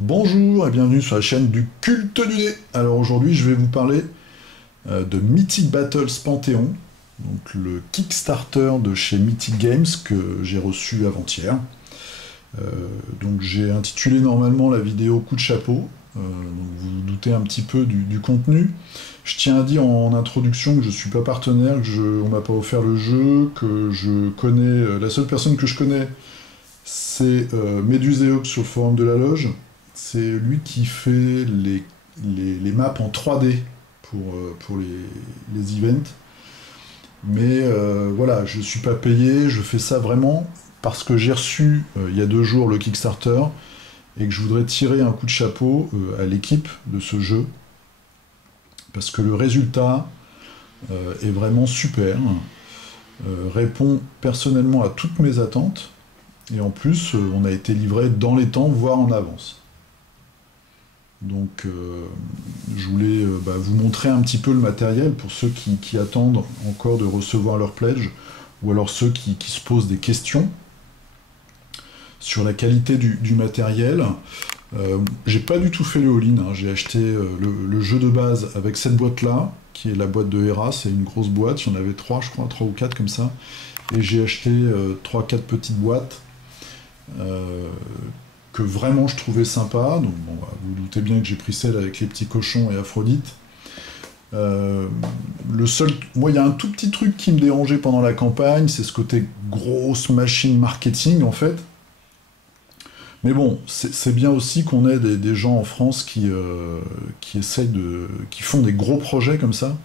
Bonjour et bienvenue sur la chaîne du culte du dé. Alors aujourd'hui je vais vous parler de Mythic Battles Panthéon, donc le Kickstarter de chez Mythic Games que j'ai reçu avant-hier. Donc j'ai intitulé normalement la vidéo coup de chapeau, donc vous vous doutez un petit peu du contenu. Je tiens à dire en introduction que je ne suis pas partenaire, on m'a pas offert le jeu, que je connais, la seule personne que je connais c'est Meduséox sur le forum de la loge. C'est lui qui fait les maps en 3D pour les events. Mais voilà, je ne suis pas payé, je fais ça vraiment parce que j'ai reçu il y a 2 jours le Kickstarter et que je voudrais tirer un coup de chapeau à l'équipe de ce jeu parce que le résultat est vraiment super, répond personnellement à toutes mes attentes et en plus on a été livré dans les temps, voire en avance. Donc je voulais vous montrer un petit peu le matériel pour ceux qui attendent encore de recevoir leur pledge, ou alors ceux qui se posent des questions sur la qualité du matériel. J'ai pas du tout fait le all-in, hein. J'ai acheté le jeu de base avec cette boîte-là, qui est la boîte de Hera, c'est une grosse boîte, il y en avait 3 je crois, 3 ou 4 comme ça, et j'ai acheté 3-4 petites boîtes que vraiment je trouvais sympa. Donc bon, vous vous doutez bien que j'ai pris celle avec les petits cochons et Aphrodite. Moi il y a un tout petit truc qui me dérangeait pendant la campagne, c'est ce côté grosse machine marketing en fait. Mais bon, c'est bien aussi qu'on ait des gens en France qui qui font des gros projets comme ça,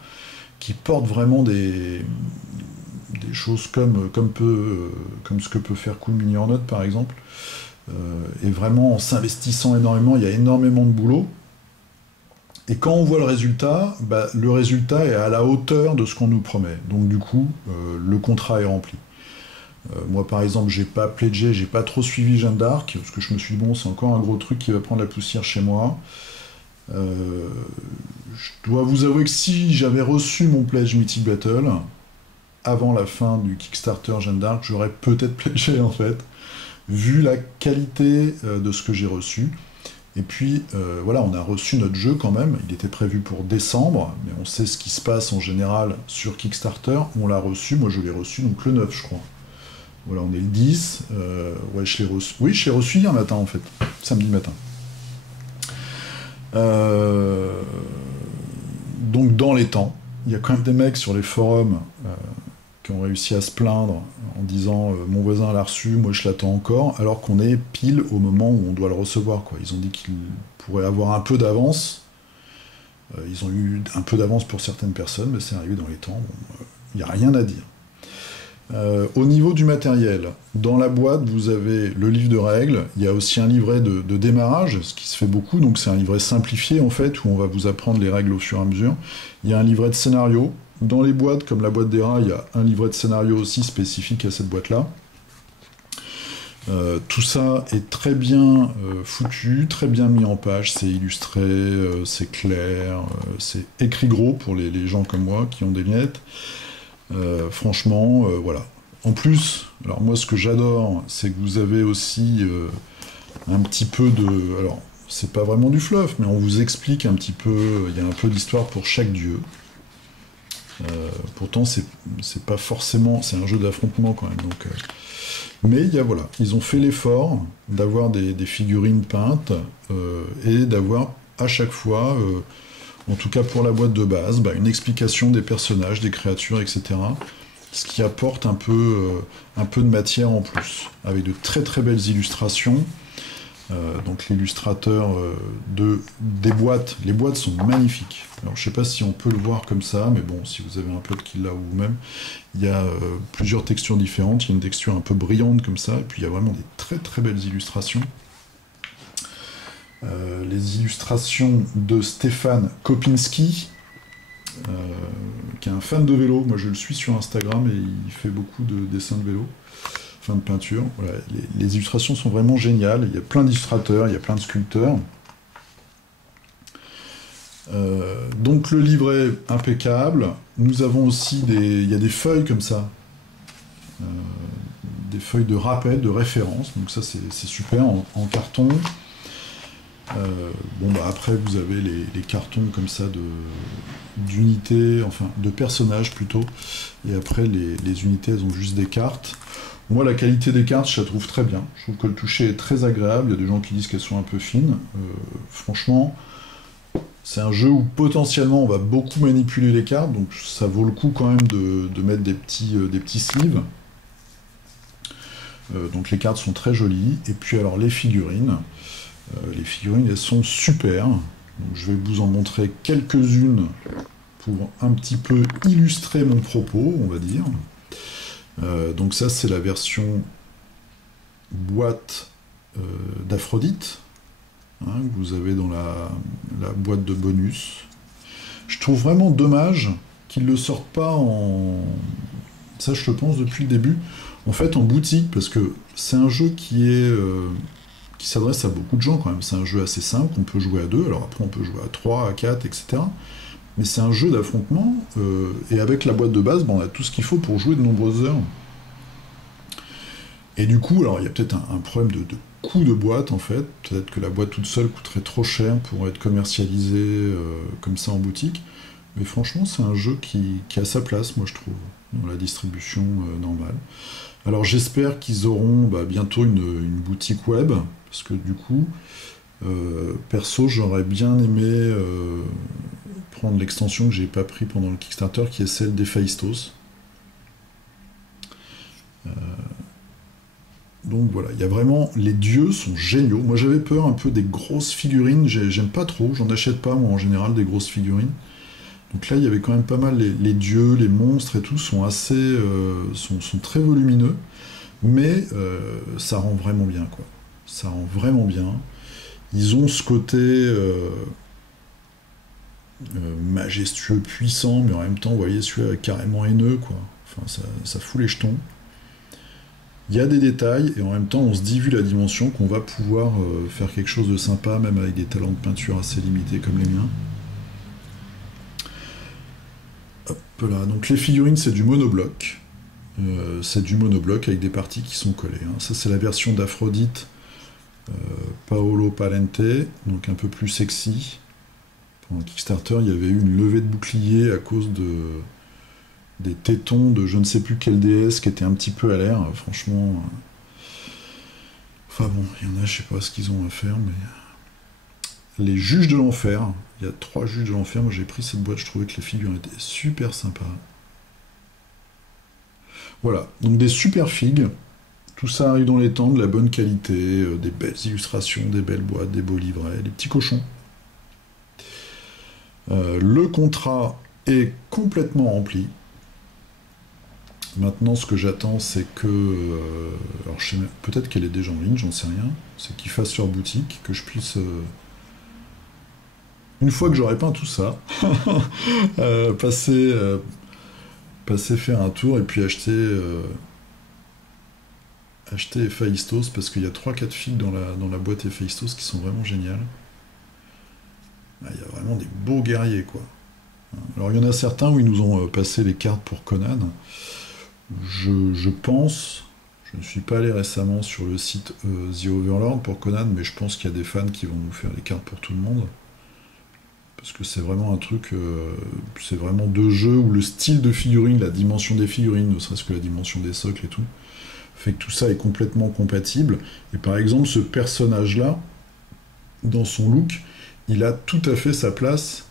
qui portent vraiment des choses comme ce que peut faire Cool Mini Ornode par exemple. Et vraiment en s'investissant énormément, il y a énormément de boulot. Et quand on voit le résultat est à la hauteur de ce qu'on nous promet. Donc du coup, le contrat est rempli. Moi par exemple, j'ai pas pledgé, j'ai pas trop suivi Jeanne d'Arc, parce que je me suis dit bon, c'est encore un gros truc qui va prendre la poussière chez moi. Je dois vous avouer que si j'avais reçu mon pledge Mythic Battle avant la fin du Kickstarter Jeanne d'Arc, j'aurais peut-être pledgé en fait, vu la qualité de ce que j'ai reçu. Et puis, voilà, on a reçu notre jeu quand même, il était prévu pour décembre, mais on sait ce qui se passe en général sur Kickstarter, on l'a reçu, moi je l'ai reçu donc le 9 je crois. Voilà, on est le 10, ouais, je l'ai reçu, oui, je l'ai reçu hier matin en fait, samedi matin. Donc dans les temps, il y a quand même des mecs sur les forums qui ont réussi à se plaindre en disant mon voisin l'a reçu, moi je l'attends encore, alors qu'on est pile au moment où on doit le recevoir, quoi. Ils ont dit qu'ils pourraient avoir un peu d'avance. Ils ont eu un peu d'avance pour certaines personnes, mais c'est arrivé dans les temps. Il n'y a rien à dire. Au niveau du matériel, dans la boîte, vous avez le livre de règles, il y a aussi un livret de démarrage, ce qui se fait beaucoup, donc c'est un livret simplifié en fait, où on va vous apprendre les règles au fur et à mesure. Il y a un livret de scénario. Dans les boîtes, comme la boîte d'Hera, il y a un livret de scénario aussi spécifique à cette boîte-là. Tout ça est très bien foutu, très bien mis en page, c'est illustré, c'est clair, c'est écrit gros pour les gens comme moi qui ont des lunettes. Franchement, voilà. En plus, alors moi ce que j'adore, c'est que vous avez aussi un petit peu de... Alors, c'est pas vraiment du fluff, mais on vous explique un petit peu, il y a un peu d'histoire pour chaque dieu. Pourtant, c'est pas forcément... C'est un jeu d'affrontement quand même, donc... Mais voilà, ils ont fait l'effort d'avoir des figurines peintes et d'avoir à chaque fois, en tout cas pour la boîte de base, une explication des personnages, des créatures, etc. Ce qui apporte un peu de matière en plus, avec de très très belles illustrations. Donc l'illustrateur des boîtes, les boîtes sont magnifiques. Alors je sais pas si on peut le voir comme ça, mais bon, si vous avez un pote qui l'a ou vous-même, il y a plusieurs textures différentes. Il y a une texture un peu brillante comme ça, et puis il y a vraiment des très très belles illustrations. Les illustrations de Stéphane Kopinski, qui est un fan de vélo. Moi je le suis sur Instagram et il fait beaucoup de dessins de vélo, enfin de peinture. Voilà, les illustrations sont vraiment géniales, il y a plein d'illustrateurs, il y a plein de sculpteurs. Donc le livret impeccable. Nous avons aussi il y a des feuilles comme ça, des feuilles de rappel, de référence, donc ça c'est super en carton. Bon, bah après, vous avez les cartons comme ça d'unités, enfin de personnages plutôt, et après les unités elles ont juste des cartes. Moi la qualité des cartes je la trouve très bien, je trouve que le toucher est très agréable, il y a des gens qui disent qu'elles sont un peu fines. Franchement c'est un jeu où potentiellement on va beaucoup manipuler les cartes, donc ça vaut le coup quand même de mettre des petits sleeves. Donc les cartes sont très jolies, et puis alors les figurines elles sont super, donc je vais vous en montrer quelques-unes pour un petit peu illustrer mon propos, on va dire. Donc ça c'est la version boîte d'Aphrodite, hein, que vous avez dans la boîte de bonus. Je trouve vraiment dommage qu'ils ne le sortent pas en... Ça je le pense depuis le début, en fait en boutique, parce que c'est un jeu qui s'adresse à beaucoup de gens quand même. C'est un jeu assez simple, on peut jouer à 2, alors après on peut jouer à 3, à 4, etc. Mais c'est un jeu d'affrontement, et avec la boîte de base, on a tout ce qu'il faut pour jouer de nombreuses heures. Et du coup, alors il y a peut-être un problème de coût de boîte en fait. Peut-être que la boîte toute seule coûterait trop cher pour être commercialisée comme ça en boutique. Mais franchement, c'est un jeu qui a sa place, moi je trouve, dans la distribution normale. Alors j'espère qu'ils auront bientôt une boutique web, parce que du coup, perso, j'aurais bien aimé prendre l'extension que j'ai pas pris pendant le Kickstarter, qui est celle d'Héphaïstos. Donc voilà, il y a vraiment... Les dieux sont géniaux. Moi j'avais peur un peu des grosses figurines, j'aime pas trop, j'en achète pas moi en général des grosses figurines. Donc là il y avait quand même pas mal, les dieux, les monstres et tout sont assez... sont très volumineux, mais ça rend vraiment bien quoi. Ça rend vraiment bien. Ils ont ce côté majestueux, puissant, mais en même temps, vous voyez, celui-là est carrément haineux quoi. Enfin, ça fout les jetons. Il y a des détails, et en même temps, on se dit, vu la dimension, qu'on va pouvoir faire quelque chose de sympa, même avec des talents de peinture assez limités comme les miens. Hop là, donc les figurines, c'est du monobloc. C'est du monobloc avec des parties qui sont collées. Hein. Ça, c'est la version d'Aphrodite Paolo Palente, donc un peu plus sexy. Pendant le Kickstarter, il y avait eu une levée de bouclier à cause des tétons de je ne sais plus quelle déesse qui était un petit peu à l'air, franchement. Enfin bon, il y en a, je sais pas ce qu'ils ont à faire, mais. Les juges de l'enfer, il y a 3 juges de l'enfer, moi j'ai pris cette boîte, je trouvais que les figures étaient super sympas. Voilà, donc des super figues, tout ça arrive dans les temps, de la bonne qualité, des belles illustrations, des belles boîtes, des beaux livrets, des petits cochons. Le contrat est complètement rempli. Maintenant, ce que j'attends, c'est que... alors, peut-être qu'elle est déjà en ligne, j'en sais rien. C'est qu'ils fassent leur boutique, que je puisse... une fois que j'aurai peint tout ça, passer faire un tour et puis acheter Héphaïstos, parce qu'il y a 3-4 figues dans la boîte Héphaïstos qui sont vraiment géniales. Il y a vraiment des beaux guerriers, quoi. Alors, il y en a certains où ils nous ont passé les cartes pour Conan. Je pense, je ne suis pas allé récemment sur le site The Overlord pour Conan, mais je pense qu'il y a des fans qui vont nous faire les cartes pour tout le monde. Parce que c'est vraiment un truc, c'est vraiment 2 jeux où le style de figurine, la dimension des figurines, ne serait-ce que la dimension des socles et tout, fait que tout ça est complètement compatible. Et par exemple, ce personnage-là, dans son look, il a tout à fait sa place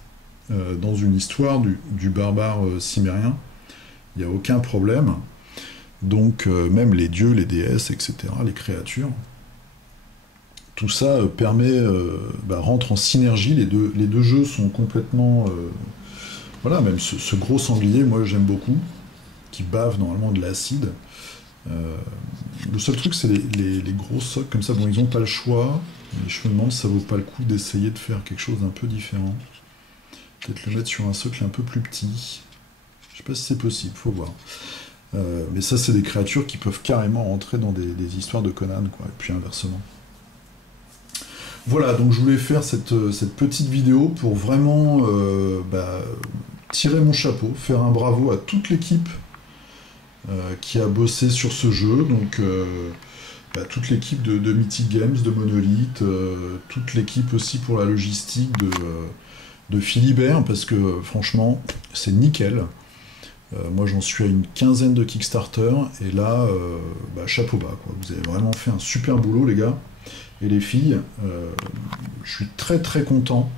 dans une histoire du barbare cimérien. Il n'y a aucun problème. Donc même les dieux, les déesses, etc., les créatures, tout ça rentre en synergie. Les deux jeux sont complètement... voilà, même ce gros sanglier, moi j'aime beaucoup, qui bave normalement de l'acide. Le seul truc, c'est les gros socles comme ça. Bon, ils n'ont pas le choix, mais je me demande si ça vaut pas le coup d'essayer de faire quelque chose d'un peu différent. Peut-être le mettre sur un socle un peu plus petit. Je sais pas si c'est possible, faut voir. Mais ça, c'est des créatures qui peuvent carrément rentrer dans des histoires de Conan, quoi, et puis inversement. Voilà, donc je voulais faire cette petite vidéo pour vraiment tirer mon chapeau, faire un bravo à toute l'équipe qui a bossé sur ce jeu. Donc toute l'équipe de Mythic Games, de Monolith, toute l'équipe aussi pour la logistique de Philibert, parce que franchement, c'est nickel. Moi, j'en suis à une quinzaine de Kickstarter, et là, chapeau bas, quoi. Vous avez vraiment fait un super boulot, les gars et les filles. Je suis très très content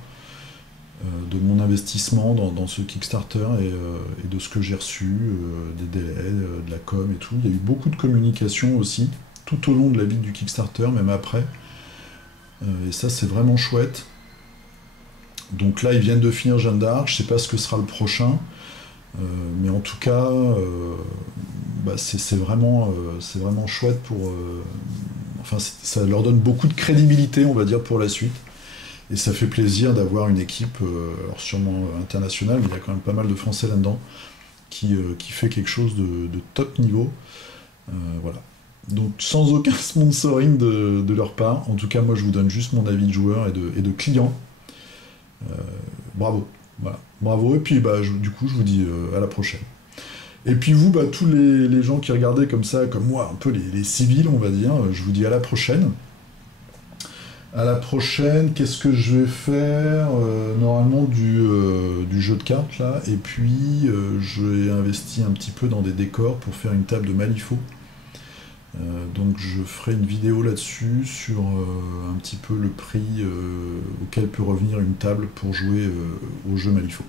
de mon investissement dans ce Kickstarter et de ce que j'ai reçu, des délais, de la com et tout. Il y a eu beaucoup de communication aussi, tout au long de la vie du Kickstarter, même après. Et ça, c'est vraiment chouette. Donc là, ils viennent de finir Jeanne d'Arc, je sais pas ce que sera le prochain. Mais en tout cas, c'est vraiment chouette pour. Ça leur donne beaucoup de crédibilité, on va dire, pour la suite. Et ça fait plaisir d'avoir une équipe, alors sûrement internationale, mais il y a quand même pas mal de Français là-dedans, qui fait quelque chose de top niveau. Voilà. Donc sans aucun sponsoring de leur part. En tout cas, moi je vous donne juste mon avis de joueur et de client. Bravo. Voilà. Bravo, et puis du coup je vous dis à la prochaine. Et puis vous, tous les gens qui regardaient comme ça, comme moi, un peu les civils, on va dire, je vous dis à la prochaine. À la prochaine, qu'est-ce que je vais faire normalement du jeu de cartes là, et puis j'ai investi un petit peu dans des décors pour faire une table de Malifaux. Donc je ferai une vidéo là-dessus sur un petit peu le prix auquel peut revenir une table pour jouer au jeu Malifaux.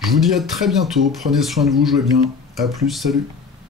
Je vous dis à très bientôt, prenez soin de vous, jouez bien, à plus, salut.